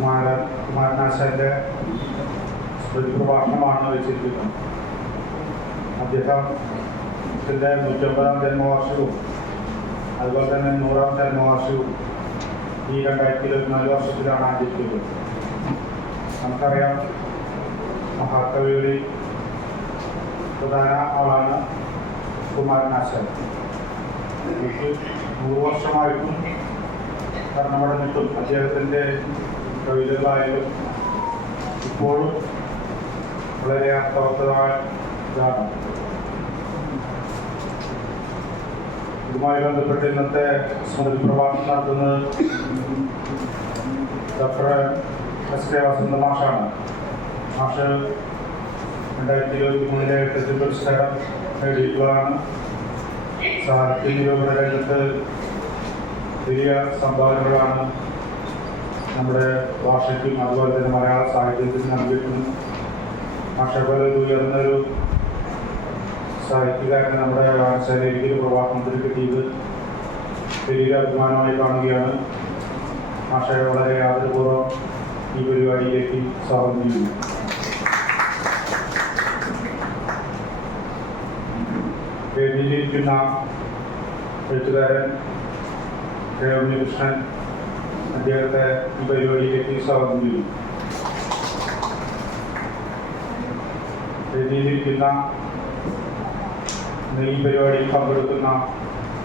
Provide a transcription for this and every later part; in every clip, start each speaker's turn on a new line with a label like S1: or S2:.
S1: കുമാര കുമാരനാശാന്റെ സ്മൃതി പ്രഭാഷണമാണ് വെച്ചിരിക്കുന്നത് അദ്ദേഹത്തിന്റെ നൂറ്റമ്പതാം ജന്മവാർഷികവും അതുപോലെ തന്നെ നൂറാം ജന്മവാർഷികവും ഈ രണ്ടായിരത്തി ഇരുപത്തിനാല് വർഷത്തിലാണ് ആചരിക്കുന്നത്. നമുക്കറിയാം മഹാകവിയുടെ പ്രധാന ആളാണ് കുമാരനാശാൻ. എനിക്ക് നൂറ് വർഷമായിട്ടും ഭരണപഠനത്തും അദ്ദേഹത്തിന്റെ കവിതകളായാലും ഇപ്പോഴും വളരെ അർത്ഥവത്തമായ ഇതാണ്. ഇതുമായി ബന്ധപ്പെട്ട് ഇന്നത്തെ സ്മൃതി പ്രഭാഷണം നടത്തുന്നത് ഡോക്ടർ വസന്ത മാഷാണ്. മാഷ് രണ്ടായിരത്തി ഇരുപത്തി മൂന്നിലെ എട്ടത്തിൽ പുരസ്കാരം നേടിയിട്ടുള്ളതാണ്. സാഹിത്യ രംഗത്ത് വലിയ സംഭാവനകളാണ് നമ്മുടെ ഭാഷയ്ക്കും അതുപോലെ തന്നെ മലയാള സാഹിത്യത്തിന് നൽകിയിട്ടുണ്ട് ഭാഷകളിൽ ഉയർന്നൊരു സാഹിത്യകാരൻ നമ്മുടെ വായനശാലയിലേക്ക് പ്രവാഹനത്തിൽ കിട്ടിയത് വലിയ അഭിമാനമായി കാണുകയാണ്. ഭാഷയെ വളരെ ആദരപൂർവം ഈ പരിപാടിയിലേക്ക് സ്വാഗതം ചെയ്യുന്നു. വേദിയിലിരിക്കുന്ന എഴുത്തുകാരൻ ഉണ്ണികൃഷ്ണൻ അദ്ദേഹത്തെ ഈ പരിപാടിയിലേക്ക് സ്വാഗതം ചെയ്യുന്നു. വേദിയിലിരിക്കുന്ന ഈ പരിപാടിയിൽ പങ്കെടുക്കുന്ന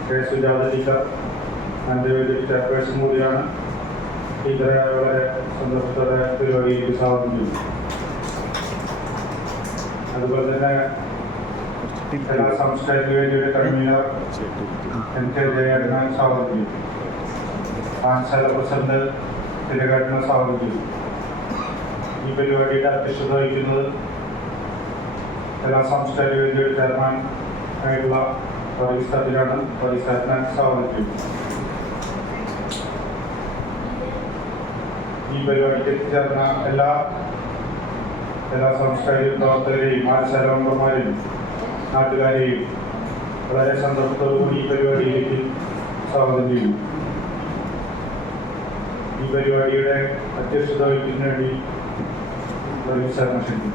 S1: കെ സുജാത ടീച്ചർ എന്റെ ഒരു ചെയർപേഴ്സൺ കൂടിയാണ് ടീച്ചറെ വളരെ സന്തോഷത്തോടെ പരിപാടിയിലേക്ക് സ്വാഗതം ചെയ്യുന്നു. അതുപോലെ തന്നെ എല്ലാ സംസ്ഥാന കൺവീനർ എൻ കെ ജയകരനെ സ്വാഗതം ചെയ്തു പാൻശാല പ്രസിഡന്റ് തിലകരനെ സ്വാഗതം ചെയ്തു ഈ പരിപാടിയുടെ അധ്യക്ഷത വഹിക്കുന്നത് എല്ലാ സംസ്ഥാന വേദിയുടെ ചെയർമാൻ ആയിട്ടുള്ള പോലീസ് അതിനെ സ്വാഗതം ചെയ്തു ഈ പരിപാടിക്ക് എത്തിച്ചേർന്ന എല്ലാ എല്ലാ സാംസ്കാരിക പ്രവർത്തകരെയും മെമ്പർമാരെയും നാട്ടുകാരെയും വളരെ സന്തോഷത്തോടുകൂടി ഈ പരിപാടിയിലേക്ക് സ്വാഗതം ചെയ്യുന്നു. ഈ പരിപാടിയുടെ അധ്യക്ഷത വഹിക്കുന്നതിന് വേണ്ടി പോലീസ് ക്ഷണിക്കുന്നു